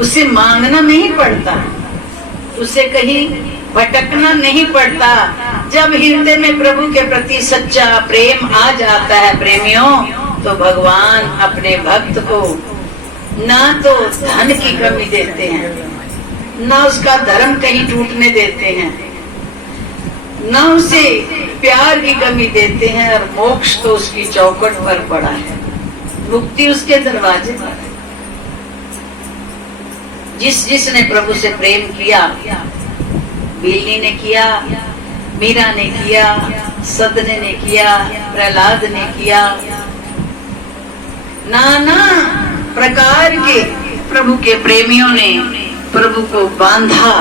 उसे मांगना नहीं पड़ता, उसे कहीं भटकना नहीं पड़ता। जब हृदय में प्रभु के प्रति सच्चा प्रेम आ जाता है प्रेमियों, तो भगवान अपने भक्त को ना तो धन की कमी देते हैं, ना उसका धर्म कहीं टूटने देते हैं, ना उसे प्यार की कमी देते हैं, और मोक्ष तो उसकी चौखट पर पड़ा है, मुक्ति उसके दरवाजे पर है। जिसने प्रभु से प्रेम किया, बिल्ली ने किया, मीरा ने किया, सदने ने किया, प्रहलाद ने किया, नाना प्रकार के प्रभु के प्रेमियों ने प्रभु को बांधा,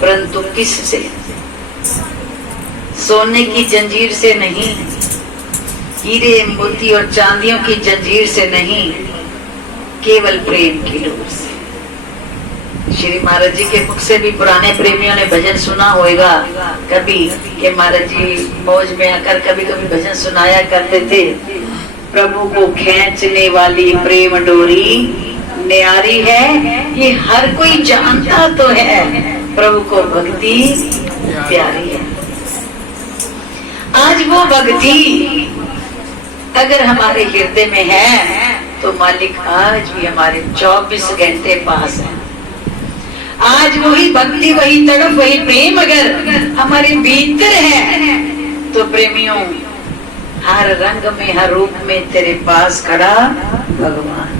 परंतु किससे? सोने की जंजीर से नहीं, हीरे मोती और चांदियों की जंजीर से नहीं, केवल प्रेम की डोर से। श्री महाराज जी के मुख से भी पुराने प्रेमियों ने भजन सुना होगा कभी, कि महाराज जी मौज में आकर कभी कभी भजन सुनाया करते थे। प्रभु को खींचने वाली प्रेम डोरी न्यारी है, ये हर कोई जानता तो है, प्रभु को भक्ति प्यारी है। आज वो भक्ति अगर हमारे हृदय में है तो मालिक आज भी हमारे 24 घंटे पास है। आज वही भक्ति, वही तड़प, वही प्रेम अगर हमारे भीतर है तो प्रेमियों, हर रंग में, हर रूप में तेरे पास खड़ा भगवान।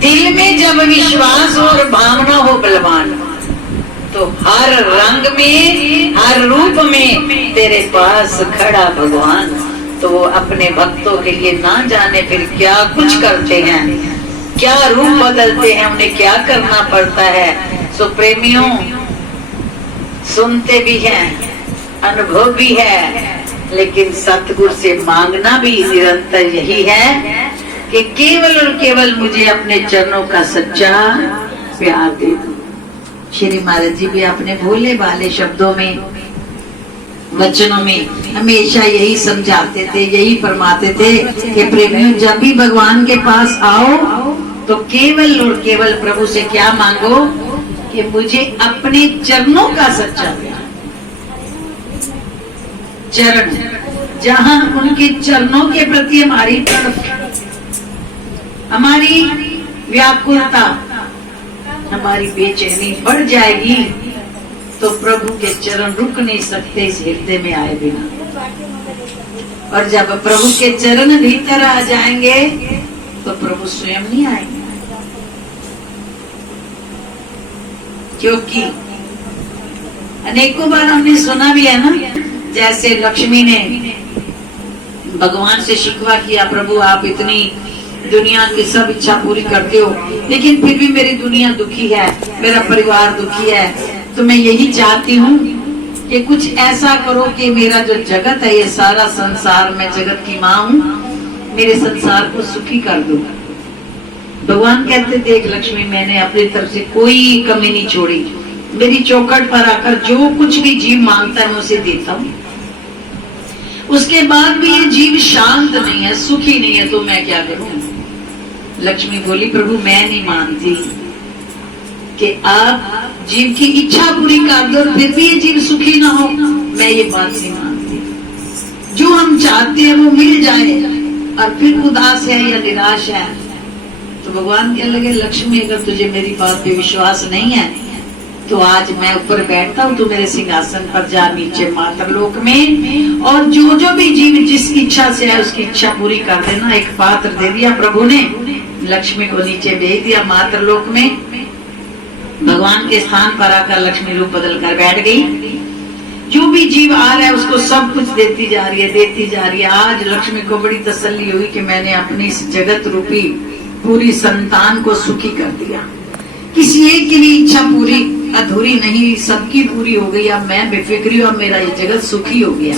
दिल में जब विश्वास और भावना हो बलवान, तो हर रंग में, हर रूप में तेरे पास खड़ा भगवान। तो वो अपने भक्तों के लिए ना जाने फिर क्या कुछ करते हैं, क्या रूप बदलते हैं, उन्हें क्या करना पड़ता है। सो प्रेमियों, सुनते भी हैं, अनुभव भी है, लेकिन सतगुरु से मांगना भी निरंतर यही है कि केवल और केवल मुझे अपने चरणों का सच्चा प्यार दे दो। श्री महाराज जी भी अपने भोले भाले शब्दों में, वचनों में हमेशा यही समझाते थे, यही फरमाते थे कि प्रेमियों, जब भी भगवान के पास आओ तो केवल और केवल प्रभु से क्या मांगो कि मुझे अपने चरणों का सच्चा प्यार। चरण, जहां उनके चरणों के प्रति हमारी तड़प, हमारी व्याकुलता, हमारी बेचैनी बढ़ जाएगी, तो प्रभु के चरण रुक नहीं सकते इस हृदय में आए बिना। और जब प्रभु के चरण भीतर आ जाएंगे तो प्रभु स्वयं नहीं आएंगे, क्योंकि अनेकों बार हमने सुना भी है ना, जैसे लक्ष्मी ने भगवान से शिकवा किया, प्रभु आप इतनी दुनिया की सब इच्छा पूरी करते हो, लेकिन फिर भी मेरी दुनिया दुखी है, मेरा परिवार दुखी है, तो मैं यही चाहती हूँ कि कुछ ऐसा करो कि मेरा जो जगत है, ये सारा संसार, मैं जगत की माँ हूँ, मेरे संसार को सुखी कर दो। भगवान कहते देख लक्ष्मी, मैंने अपनी तरफ से कोई कमी नहीं छोड़ी, मेरी चौखट पर आकर जो कुछ भी जीव मांगता है मैं उसे देता हूँ। उसके बाद भी ये जीव शांत नहीं है, सुखी नहीं है, तो मैं क्या करूं? लक्ष्मी बोली, प्रभु मैं नहीं मानती कि आप जीव की इच्छा पूरी कर दो और फिर भी ये जीव सुखी ना हो, मैं ये बात नहीं मानती। जो हम चाहते हैं वो मिल जाए और फिर उदास है या निराश है, तो भगवान कहने लगे, लक्ष्मी अगर तुझे मेरी बात पे विश्वास नहीं है तो आज मैं ऊपर बैठता हूँ, तू मेरे सिंहासन पर जा नीचे मातृलोक में, और जो जो भी जीव जिस इच्छा से है उसकी इच्छा पूरी कर देना। एक पात्र दे दिया प्रभु ने, लक्ष्मी को नीचे भेज दिया मातृलोक में। भगवान के स्थान पर आकर लक्ष्मी रूप बदल कर बैठ गई। जो भी जीव आ रहा है उसको सब कुछ देती जा रही है, देती जा रही है। आज लक्ष्मी को बड़ी तसल्ली हुई कि मैंने अपनी इस जगत रूपी पूरी संतान को सुखी कर दिया। किसी एक की भी इच्छा पूरी अधूरी नहीं, सबकी पूरी हो गई। अब मैं बेफिक्री हूं, अब मेरा ये जगत सुखी हो गया।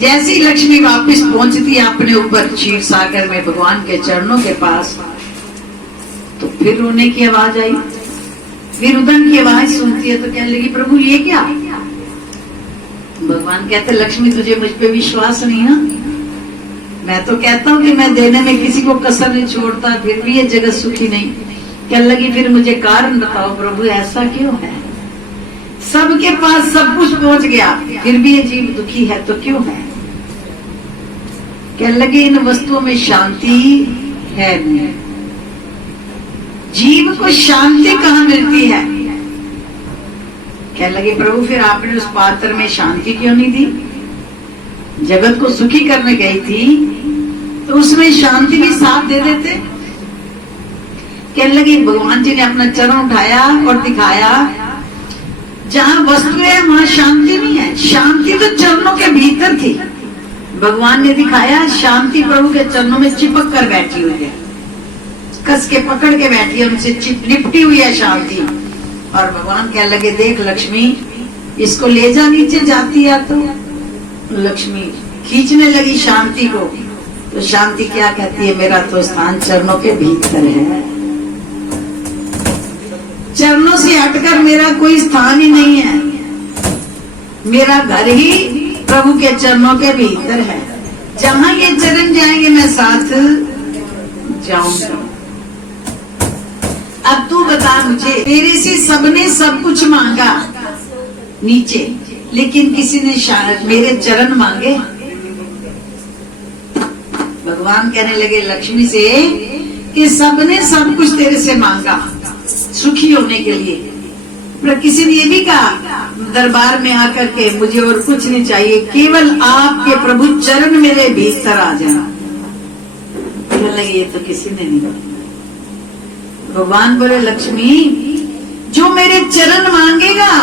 जैसे ही लक्ष्मी वापस पहुंचती है अपने ऊपर क्षीर सागर में भगवान के चरणों के पास, तो फिर रोने की आवाज आई, फिर रुदन की आवाज सुनती है, तो कहने लगी, प्रभु ये क्या? भगवान कहते, लक्ष्मी तुझे मुझ पे विश्वास नहीं ना, मैं तो कहता हूँ कि मैं देने में किसी को कसर नहीं छोड़ता, फिर भी ये जगत सुखी नहीं। कहने लगी फिर मुझे कारण बताओ प्रभु, ऐसा क्यों है? सबके पास सब कुछ पहुंच गया, फिर भी ये जीव दुखी है तो क्यों है? कहने लगे इन वस्तुओं में शांति है नहीं। जीव को शांति कहाँ मिलती है? कहने लगे प्रभु फिर आपने उस पात्र में शांति क्यों नहीं दी? जगत को सुखी करने गई थी तो उसमें शांति भी साथ दे देते। कहने लगे भगवान जी ने अपना चरण उठाया और दिखाया जहाँ वस्तु है वहां शांति नहीं है। शांति तो चरणों के भीतर थी। भगवान ने दिखाया शांति प्रभु के चरणों में चिपक कर बैठी हुई है, कस के पकड़ के बैठी है, उनसे लिपटी हुई है शांति। और भगवान कहने लगे देख लक्ष्मी, इसको ले जा नीचे, जाती है तो। लक्ष्मी खींचने लगी शांति को, तो शांति क्या कहती है, मेरा तो स्थान चरणों के भीतर है, चरणों से हटकर मेरा कोई स्थान ही नहीं है, मेरा घर ही प्रभु के चरणों के भीतर है। जहां ये चरण जाएंगे मैं साथ जाऊंगा। अब तू बता मुझे, तेरे से सबने सब कुछ मांगा नीचे, लेकिन किसी ने शायद मेरे चरण मांगे? भगवान कहने लगे लक्ष्मी से कि सबने सब कुछ तेरे से मांगा सुखी होने के लिए, पर किसी ने ये भी कहा दरबार में आकर के मुझे और कुछ नहीं चाहिए, केवल आपके प्रभु चरण मेरे भीतर आ जाना। कहने लगे ये तो किसी ने नहीं कहा। भगवान बोले लक्ष्मी, जो मेरे चरण मांगेगा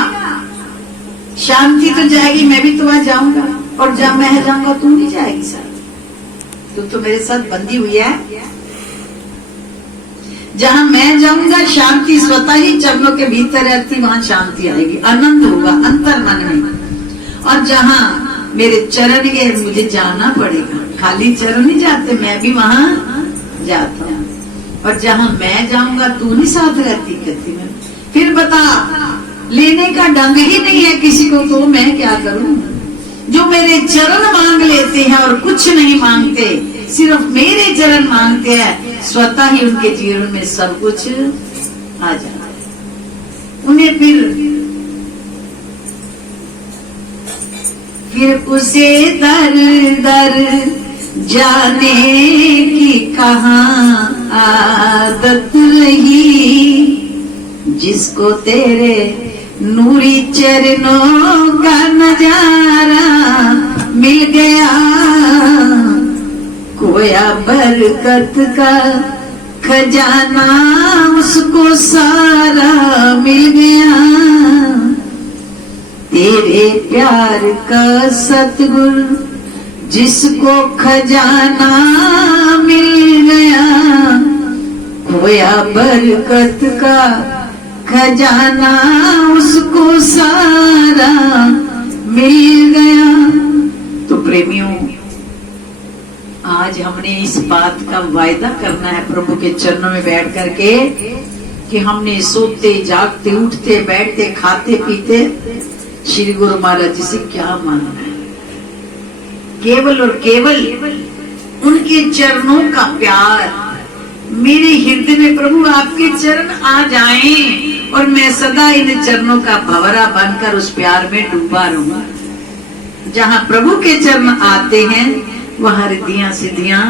शांति तो जाएगी, मैं भी तो वहां जाऊंगा, और जब मैं जाऊंगा तू नहीं जाएगी साथ, तू तो मेरे साथ बंधी हुई है। जहां मैं जाऊंगा शांति स्वतः ही चरणों के भीतर रहती, वहां शांति आएगी, आनंद होगा अंतर मन में। और जहां मेरे चरण ये मुझे जाना पड़ेगा, खाली चरण नहीं जाते, मैं भी वहां जाता हूँ। और जहां मैं जाऊंगा तू नहीं साथ रहती, कहती मैं फिर बता, लेने का ढंग ही नहीं है किसी को, तो मैं क्या करूं? जो मेरे चरण मांग लेते हैं और कुछ नहीं मांगते, सिर्फ मेरे चरण मांगते हैं, स्वतः ही उनके जीवन में सब कुछ आ जाता है। उन्हें फिर उसे दर दर जाने की कहाँ आदत रही, जिसको तेरे नूरी चरणों का नजारा मिल गया, खोया बरकत का खजाना उसको सारा मिल गया, तेरे प्यार का सतगुरु जिसको खजाना मिल गया, खोया बरकत का खजाना उसको सारा मिल गया। तो प्रेमियों, आज हमने इस बात का वायदा करना है प्रभु के चरणों में बैठ करके कि हमने सोते जागते उठते बैठते खाते पीते श्री गुरु महाराज जी से क्या मांगना है। केवल और केवल उनके चरणों का प्यार मेरे हृदय में प्रभु आपके चरण आ जाएं और मैं सदा इन चरणों का भंवरा बनकर उस प्यार में डूबा रहूं। जहाँ प्रभु के चरण आते हैं वहाँ रिद्धियां सिद्धियां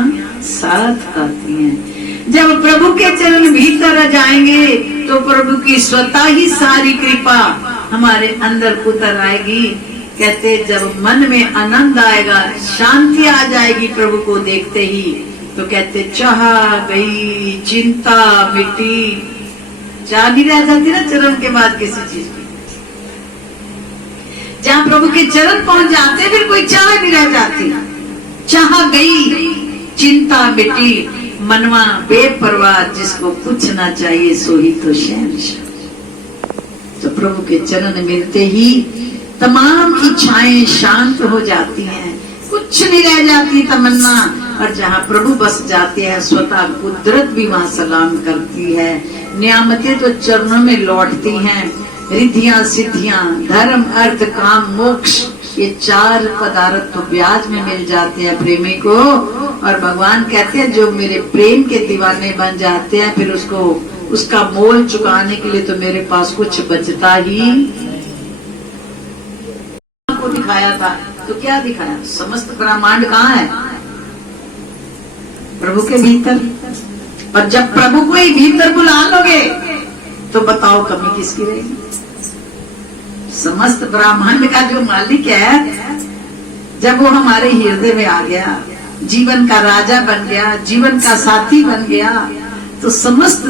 साथ आती हैं। जब प्रभु के चरण भीतर आ जाएंगे तो प्रभु की स्वतः ही सारी कृपा हमारे अंदर उतर आएगी। कहते जब मन में आनंद आएगा, शांति आ जाएगी प्रभु को देखते ही, तो कहते चाह गई चिंता मिटी। चाह नहीं रह जाती ना चरण के बाद किसी चीज की। जहाँ प्रभु के चरण पहुंच जाते फिर कोई चाह नहीं रह जाती। चाह गई चिंता मिटी, मनवा बेपरवाह, जिसको कुछ ना चाहिए सो ही तो शहंशाह। तो प्रभु के चरण मिलते ही तमाम इच्छाएं शांत हो जाती हैं, कुछ नहीं रह जाती तमन्ना। और जहाँ प्रभु बस जाते हैं स्वतः कुदरत भी वहाँ सलाम करती है। नियामतें तो चरणों में लौटती हैं, रिद्धियां सिद्धियां धर्म अर्थ काम मोक्ष ये 4 पदार्थ तो ब्याज में मिल जाते हैं प्रेमी को। और भगवान कहते हैं जो मेरे प्रेम के दीवाने बन जाते हैं फिर उसको उसका मोल चुकाने के लिए तो मेरे पास कुछ बचता ही को दिखाया था। तो क्या दिखाया? समस्त ब्रह्मांड कहाँ है? प्रभु के भीतर। पर जब प्रभु को ही भीतर बुला लोगे तो बताओ कमी किसकी रहेगी? समस्त ब्रह्मांड का जो मालिक है जब वो हमारे हृदय में आ गया, जीवन का राजा बन गया, जीवन का साथी बन गया, तो समस्त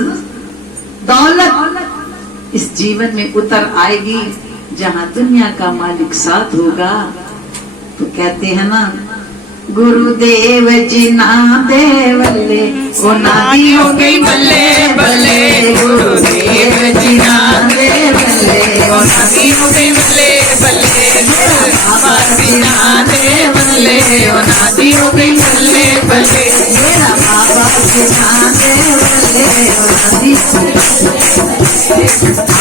दौलत इस जीवन में उतर आएगी। जहाँ दुनिया का मालिक साथ होगा तो कहते हैं ना, गुरुदेव जी ना दे बल्ले वो नादी हो गई बल्ले बल्ले, गुरुदेव जी ना दे बल्ले वो नादी हो गई बल्ले बल्ले, बाबा जी ना दे बल्ले वो नादी हो गई बल्ले बल्ले, मेरा बाबा जी ना दे बल्ले वो नादी।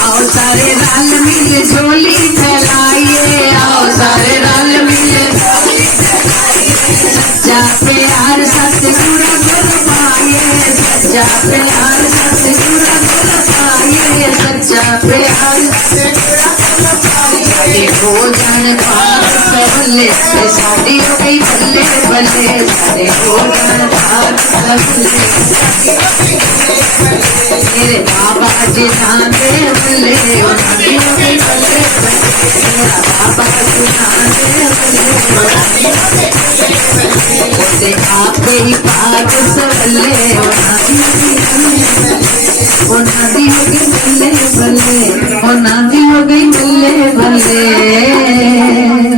आओ सारे रल मिल झोली फैलाइए, आओ सारे रल मिल सच्चा प्यार सतगुरु गुर पाइए, सच्चा प्यार सतगुरु गुर पाइए, सच्चा प्यार सतगुरु गुर पाइए। भोजन पार सबले साड़ी हो गई बल्ले बल्ले, सारे भोजन पार सबले मेरे बाबा जी नांदे बल्ले हो नादी हो गई बल्ले बल्ले, मेरा बाबा जी नांदे बल्ले आपके ही पाग सबले वो नादी हो गई बल्ले बल्ले, वो नादी हो गई बल्ले बल्ले।